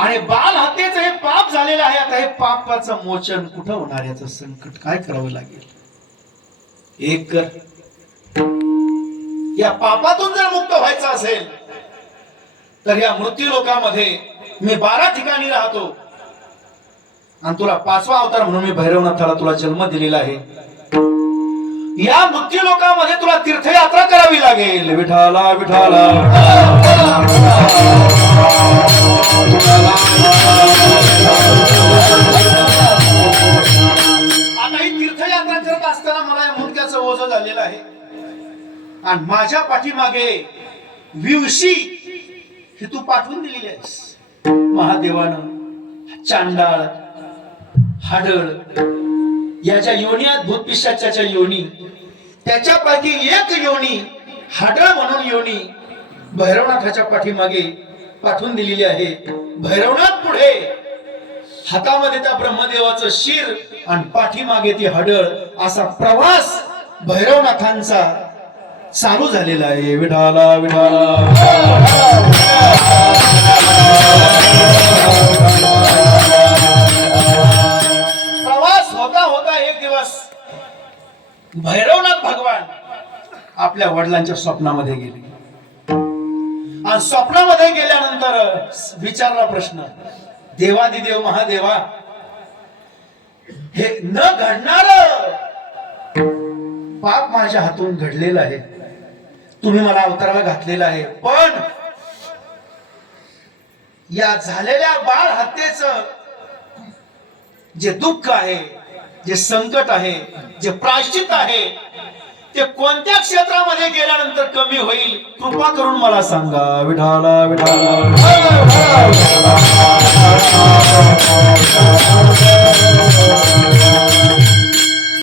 आणि बाल हत्येचं हे पाप झालेलं आहे. आता हे पापाचं मोचन कुठं होणार याचं संकट? काय करावं लागेल? एक कर. या पापातून जर मुक्त व्हायचं असेल तर या मृत्यू लोकामध्ये मी बारा ठिकाणी राहतो. आणि तुला पाचवा अवतार म्हणून मी भैरवनाथाला तुला जन्म दिलेला आहे. या मृत्यू लोकांमध्ये तुला तीर्थयात्रा करावी लागेल. विठाला विठाला आता ही तीर्थयात्रा करत असताना मला या मुंडक्याचं ओझ झालेलं आहे. आणि माझ्या पाठीमागे विवशी हे तू पाठवून दिलेली आहेस. महादेवानं चांडाळ हाडळ याच्या योनियात भूतपिशाच्या योनी. त्याच्यापैकी एक योनी हाडळ म्हणून योनी भैरवनाथाच्या पाठीमागे पाठवून दिलेली आहे. भैरवनाथ पुढे. हातामध्ये त्या ब्रह्मदेवाचं शिर आणि पाठीमागे ती हडळ असा प्रवास भैरवनाथांचा चालू झालेला आहे. विढाला विढाला दिवस भैरवनाथ भगवान आपल्या वडिलांच्या स्वप्नामध्ये गेले. आणि स्वप्नामध्ये गेल्यानंतर विचारला प्रश्न देवादिदेव महादेवा हे न घडणार पाप माझ्या हातून घडलेलं आहे. तुम्ही मला अवताराला घातलेलं आहे. पण या झालेल्या बाळ हत्येच जे दुःख आहे जे संकट आहे जे प्राश्चित आहे ते कोणत्या क्षेत्रामध्ये गेल्यानंतर कमी होईल कृपा करून मला सांगा. विठाला विठाला.